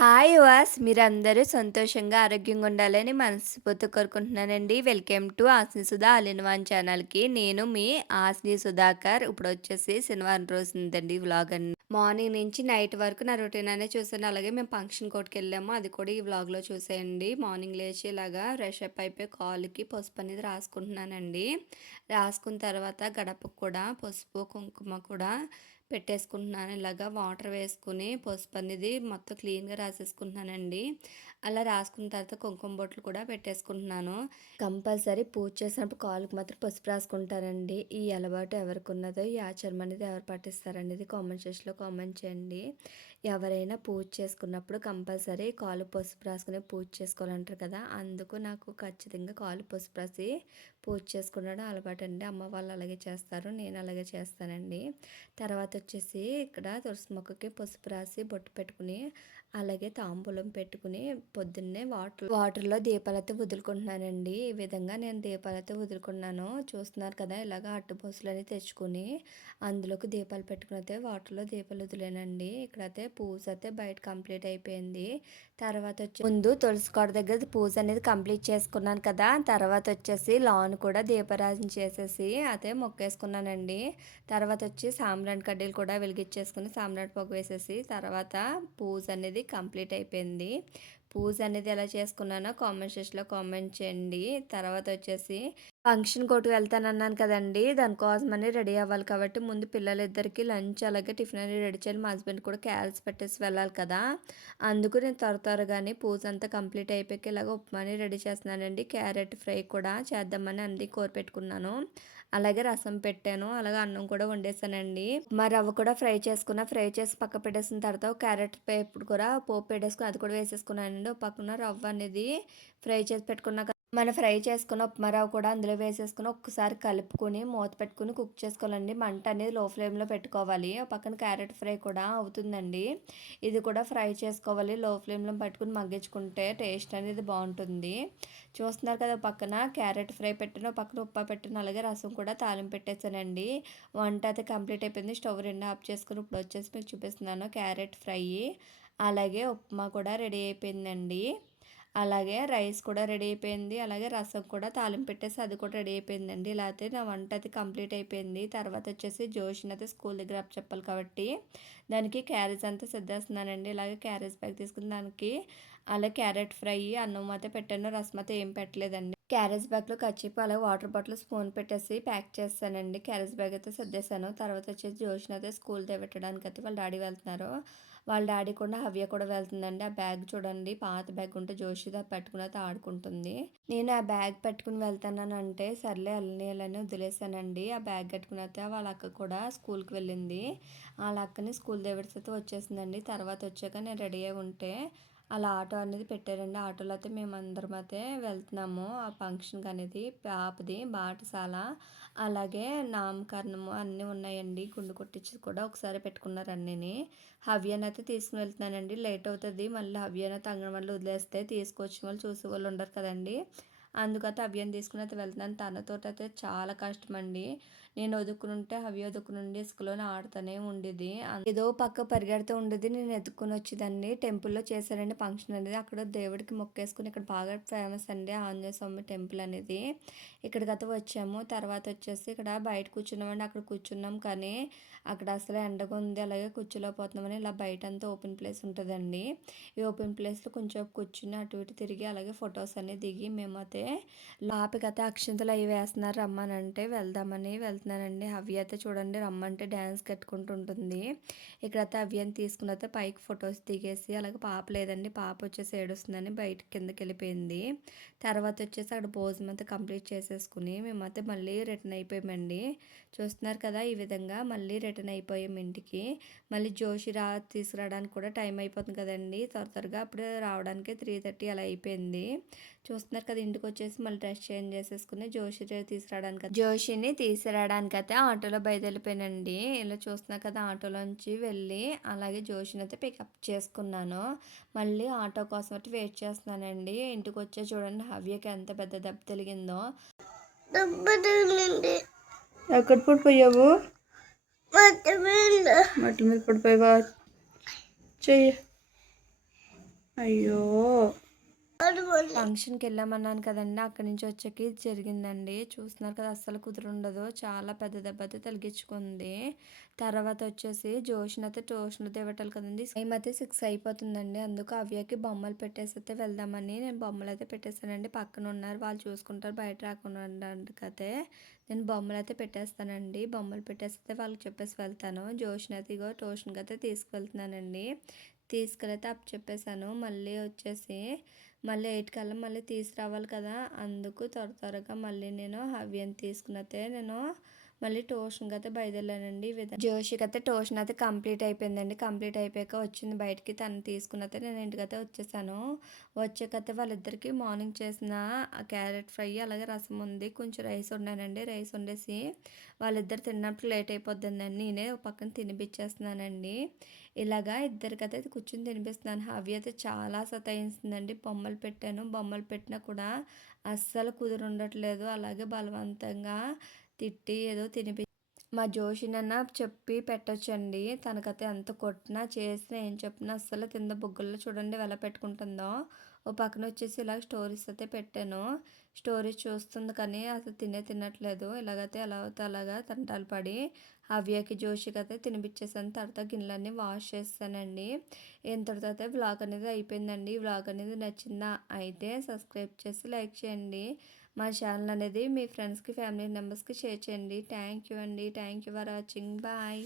Hi was మీరందరూ సంతోషంగా ఆరోగ్యంగా ఉండాలని మనస్ఫూర్తి కోరుకుంటున్నానండి. వెల్కమ్ టు ఆస్ని సుధా ఆలిన్ వాన్ ఛానల్కి. నేను మీ ఆస్ని సుధాకర్. ఇప్పుడు వచ్చేసి శనివారం రోజు ఉందండి వ్లాగ్ అండి మార్నింగ్ నుంచి నైట్ వరకు నా రొటీన్ అనే చూసాను అలాగే మేము ఫంక్షన్ కోర్టుకి వెళ్ళాము. అది కూడా ఈ వ్లాగ్లో చూసేయండి. మార్నింగ్ లేచి ఇలాగా ఫ్రెష్ అప్ అయిపోయి కాలుకి పసుపు అనేది రాసుకుంటున్నానండి. రాసుకున్న తర్వాత గడపకు కూడా పసుపు కుంకుమ కూడా పెట్టేసుకుంటున్నాను. ఇలాగా వాటర్ వేసుకుని పసుపు అనేది మొత్తం క్లీన్గా రాసేసుకుంటున్నానండి. అలా రాసుకున్న తర్వాత కుంకుమ బొట్లు కూడా పెట్టేసుకుంటున్నాను. కంపల్సరీ పూజ చేసినప్పుడు కాలుకి మాత్రం పసుపు రాసుకుంటారండి. ఈ అలవాటు ఎవరికి ఉన్నదో ఈ ఆచారం అనేది ఎవరు పాటిస్తారనేది కామెంట్ సెక్షన్లో కామెంట్ చేయండి. ఎవరైనా పూజ చేసుకున్నప్పుడు కంపల్సరీ కాలు పసుపు రాసుకుని పూజ చేసుకోవాలంటారు కదా. అందుకు నాకు ఖచ్చితంగా కాలు పసుపు రాసి పూజ చేసుకున్నాడు అలవాటు అండి అమ్మ వాళ్ళు అలాగే చేస్తారు నేను అలాగే చేస్తానండి. తర్వాత వచ్చేసి ఇక్కడ తులసి మొక్కకి పసుపు రాసి బొట్టు పెట్టుకుని అలాగే తాంబూలం పెట్టుకుని పొద్దున్నే వాటర్ వాటర్లో దీపాలతో వదులుకుంటున్నానండి. ఈ విధంగా నేను దీపాలతో వదులుకున్నాను. చూస్తున్నారు కదా ఇలాగ అట్టుపోసులు అని తెచ్చుకుని అందులోకి దీపాలు పెట్టుకుని అయితే వాటర్లో దీపాలు వదిలేనండి. ఇక్కడైతే పూజ అయితే బయట కంప్లీట్ అయిపోయింది. తర్వాత వచ్చి ముందు తులసి కోట దగ్గర పూజ అనేది కంప్లీట్ చేసుకున్నాను కదా. తర్వాత వచ్చేసి లాన్ కూడా దీపారాజన చేసేసి అదే మొక్కేసుకున్నానండి. తర్వాత వచ్చి సాంబ్రాన్ కడ్డీలు కూడా వెలిగించేసుకుని సాంబ్రాన్ పొగ వేసేసి తర్వాత పూజ అనేది కంప్లీట్ అయిపోయింది. పూజ అనేది ఎలా చేసుకున్నానో కామెంట్ సెక్షన్లో కామెంట్ చేయండి. తర్వాత వచ్చేసి ఫంక్షన్ కోటి వెళ్తానన్నాను కదండి దానికోసమని రెడీ అవ్వాలి కాబట్టి ముందు పిల్లలిద్దరికి లంచ్ అలాగే టిఫిన్ అనేది రెడీ చేయాలి. మా హస్బెండ్ కూడా క్యారెట్స్ పెట్టేసి వెళ్ళాలి కదా. అందుకు నేను త్వర త్వరగానే పూజ అంతా కంప్లీట్ అయిపోయి ఇలాగ ఉప్మాని రెడీ చేస్తున్నానండి. క్యారెట్ ఫ్రై కూడా చేద్దామని అన్ని కోరిపెట్టుకున్నాను. అలాగే రసం పెట్టాను. అలాగే అన్నం కూడా వండేసానండి. మరి రవ్వ కూడా ఫ్రై చేసుకున్న ఫ్రై చేసి పక్క పెట్టేసిన తర్వాత క్యారెట్ పేపుడు కూడా పోపు పెట్టేసుకుని అది కూడా వేసేసుకున్నానండి. పక్కన రవ్వ అనేది ఫ్రై చేసి పెట్టుకున్నాక మనం ఫ్రై చేసుకున్న ఉప్మారావు కూడా అందులో వేసేసుకుని ఒక్కసారి కలుపుకొని మూత పెట్టుకుని కుక్ చేసుకోవాలండి. మంట అనేది లో ఫ్లేమ్లో పెట్టుకోవాలి పక్కన క్యారెట్ ఫ్రై కూడా అవుతుందండి. ఇది కూడా ఫ్రై చేసుకోవాలి. లో ఫ్లేమ్లో పెట్టుకుని మగ్గించుకుంటే టేస్ట్ అనేది బాగుంటుంది. చూస్తున్నారు కదా పక్కన క్యారెట్ ఫ్రై పెట్టిన పక్కన ఉప్ప పెట్టిన అలాగే రసం కూడా తాలింపు పెట్టేసానండి వంట అయితే కంప్లీట్ అయిపోయింది. స్టవ్ రెండు ఆఫ్ చేసుకుని ఇప్పుడు వచ్చేసి మీకు చూపిస్తున్నాను క్యారెట్ ఫ్రై. అలాగే ఉప్మా కూడా రెడీ అయిపోయిందండి. అలాగే రైస్ కూడా రెడీ అయిపోయింది. అలాగే రసం కూడా తాలింపు పెట్టేసి అది కూడా రెడీ అయిపోయిందండి. ఇలా అయితే నా వంట అయితే కంప్లీట్ అయిపోయింది. తర్వాత వచ్చేసి జోషిని అయితే స్కూల్ దగ్గర చెప్పాలి కాబట్టి దానికి క్యారేజ్ అంతా సిద్ధేస్తున్నానండి ఇలాగే క్యారేజ్ బ్యాగ్ తీసుకుని దానికి అలా క్యారెట్ ఫ్రై అన్నం అయితే పెట్టాను. రసం అయితే ఏం పెట్టలేదండి. క్యారేజ్ బ్యాగ్లో కచ్చిపు అలాగే వాటర్ బాటిల్ స్పూన్ పెట్టేసి ప్యాక్ చేస్తానండి. క్యారేజ్ బ్యాగ్ అయితే సర్దేశాను. తర్వాత వచ్చేసి జోషిని అయితే స్కూల్ పెట్టడానికి అయితే వాళ్ళ డాడీ వెళ్తున్నారు. వాళ్ళ డాడీ కూడా హవ్య కూడా వెళ్తుందండి. ఆ బ్యాగ్ చూడండి పాత బ్యాగ్ ఉంటే జోషి పెట్టుకుని అయితే ఆడుకుంటుంది. నేను ఆ బ్యాగ్ పెట్టుకుని వెళ్తానంటే సర్లే అల్లనీళ్ళని వదిలేసానండి ఆ బ్యాగ్ కట్టుకుని అయితే వాళ్ళ అక్క కూడా స్కూల్కి వెళ్ళింది. వాళ్ళ అక్కని స్కూల్ దగ్గర అయితే వచ్చేసిందండి. తర్వాత వచ్చాక నేను రెడీ అయి ఉంటే అలా ఆటో అనేది పెట్టారండి. ఆటోలో అయితే మేము అందరం అయితే వెళ్తున్నాము. ఆ ఫంక్షన్కి అనేది పాపది బాటసాల అలాగే నామకరణము అన్నీ ఉన్నాయండి. గుండు కొట్టించి కూడా ఒకసారి పెట్టుకున్నారు అన్నీని. హవ్యాన్ అయితే తీసుకుని వెళ్తున్నానండి. లేట్ అవుతుంది. మళ్ళీ హవ్యన అంగన్వాళ్ళు వదిలేస్తే తీసుకొచ్చిన వాళ్ళు చూసే వాళ్ళు ఉండరు కదండి. అందుకైతే అవ్యని తీసుకుని అయితే వెళ్తున్నాను. తనతో అయితే చాలా కష్టం అండి నేను ఒదుకునుంటే అవి ఒదుకునుండి ఇసుకలోనే ఆడుతూనే ఉండేది. ఏదో పక్క పరిగెడుతూ ఉండేది. నేను ఎత్తుకుని వచ్చేదాన్ని టెంపుల్లో చేశారండి. ఫంక్షన్ అనేది అక్కడ దేవుడికి మొక్కేసుకుని ఇక్కడ బాగా ఫేమస్ అండి ఆంజనేయ స్వామి టెంపుల్ అనేది. ఇక్కడికైతే వచ్చాము. తర్వాత వచ్చేసి ఇక్కడ బయట కూర్చున్నామండి. అక్కడ కూర్చున్నాం కానీ అక్కడ అసలు ఎండగా ఉంది. అలాగే కూర్చోలేకపోతున్నామని ఇలా బయట అంతా ఓపెన్ ప్లేస్ ఉంటుందండి. ఈ ఓపెన్ ప్లేస్లో కొంచెం కూర్చుని అటు ఇటు తిరిగి అలాగే ఫొటోస్ అన్ని దిగి మేమైతే లాపికైతే అక్షంతలు అవి వేస్తున్నారు రమ్మనంటే వెళ్దామని వెళ్తున్నానండి. చేస్తున్నానండి హవ్య అయితే చూడండి రమ్మంటే డ్యాన్స్ కట్టుకుంటుంటుంది ఇక్కడ అయితే హవ్యని తీసుకుని అయితే పైకి ఫొటోస్ దిగేసి అలాగే పాప లేదండి పాప వచ్చేసి ఏడుస్తుందని బయట కిందకి వెళ్ళిపోయింది. తర్వాత వచ్చేసి అక్కడ భోజనం అయితే కంప్లీట్ చేసేసుకుని మేమైతే మళ్ళీ రిటర్న్ అయిపోయామండి. చూస్తున్నారు కదా ఈ విధంగా మళ్ళీ రిటర్న్ అయిపోయాం ఇంటికి. మళ్ళీ జోషి రా తీసుకురావడానికి కూడా టైం అయిపోతుంది కదండి. త్వర త్వరగా అప్పుడు రావడానికి త్రీ థర్టీ అలా అయిపోయింది. చూస్తున్నారు కదా ఇంటికి వచ్చేసి మళ్ళీ డ్రెస్ చేంజ్ చేసేసుకుని జోషి తీసుకురావడానికి జోషిని తీసుకురావడానికి అయితే ఆటోలో బయలుదేరిపోయానండి. ఇలా చూస్తున్నా కదా ఆటోలోంచి వెళ్ళి అలాగే జోషిని అయితే పికప్ చేసుకున్నాను. మళ్ళీ ఆటో కోసం అయితే వెయిట్ చేస్తున్నానండి. ఇంటికి వచ్చే చూడండి హవ్యకి ఎంత పెద్ద దెబ్బ తెలిగిందో ఎక్కడ పడిపోయావు? మట్టి మీద పడిపోయావా? చెయ్యి. అయ్యో. ఫంక్షన్కి వెళ్ళామన్నాను కదండి అక్కడి నుంచి వచ్చాక ఇది జరిగిందండి. చూస్తున్నారు కదా అస్సలు కుదురుండదు. చాలా పెద్ద దెబ్బతో తొలగించుకుంది తర్వాత వచ్చేసి జోషన్ అయితే ట్యూషన్ ఇవ్వటాలి కదండి టైం అయితే సిక్స్ అయిపోతుందండి. అందుకు అవ్యకి బొమ్మలు పెట్టేసి అయితే వెళ్దామని నేను బొమ్మలు అయితే పెట్టేస్తానండి పక్కన ఉన్నారు వాళ్ళు చూసుకుంటారు బయట రాకుండా కదే. నేను బొమ్మలు అయితే పెట్టేస్తానండి. బొమ్మలు పెట్టేస్తే వాళ్ళకి చెప్పేసి వెళ్తాను. జోషన్ అయితే ఇగో ట్యూషన్కి అయితే తీసుకువెళ్తున్నానండి తీసుకెళ్ళైతే అప్పు చెప్పేశాను. మళ్ళీ వచ్చేసి మళ్ళీ ఎయిట్ కల్లా మళ్ళీ తీసుకురావాలి కదా. అందుకు త్వర త్వరగా మళ్ళీ నేను హవ్యని తీసుకున్నతే నేను మళ్ళీ ట్యూషన్కి అయితే బయలుదేరానండి. జోషికి అయితే ట్యూషన్ అయితే కంప్లీట్ అయిపోయిందండి. కంప్లీట్ అయిపోయాక వచ్చింది బయటికి. తను తీసుకున్న అయితే నేను ఇంటికైతే వచ్చేసాను. వచ్చాకైతే వాళ్ళిద్దరికి మార్నింగ్ చేసిన క్యారెట్ ఫ్రై అలాగే రసం ఉంది. కొంచెం రైస్ ఉన్నానండి రైస్ వండేసి వాళ్ళిద్దరు తిన్నప్పుడు లేట్ అయిపోద్దండి. నేనే పక్కన తినిపించేస్తున్నానండి. ఇలాగా ఇద్దరికైతే కూర్చుని తినిపిస్తున్నాను. హవి అయితే చాలా సతాయిస్తుందండి బొమ్మలు పెట్టాను. బొమ్మలు పెట్టినా కూడా అస్సలు కుదురుండట్లేదు అలాగే బలవంతంగా తిట్టి ఏదో తినిపి మా జోషినన్న చెప్పి పెట్టొచ్చండి. తనకైతే ఎంత కొట్టినా చేసినా ఏం చెప్పినా అస్సలు కింద బుగ్గల్లో చూడండి ఎలా పెట్టుకుంటుందో. ఓ పక్కన వచ్చేసి ఇలా స్టోరీస్ అయితే పెట్టాను. స్టోరీస్ చూస్తుంది కానీ అసలు తినే తినట్లేదు. ఇలాగైతే ఎలా అవుతే అలాగా తంటాలు పడి అవ్యకి జోషికి అయితే తినిపించేసాను. తర్వాత గిన్నెలన్నీ వాష్ చేస్తానండి. ఇంతటితో అయితే వ్లాగ్ అనేది అయిపోయిందండి. ఈ వ్లాగ్ అనేది నచ్చిందా అయితే సబ్స్క్రైబ్ చేసి లైక్ చేయండి. మా ఛానల్ అనేది మీ ఫ్రెండ్స్కి ఫ్యామిలీ మెంబర్స్కి షేర్ చేయండి. థ్యాంక్ యూ అండి. Thank you for watching bye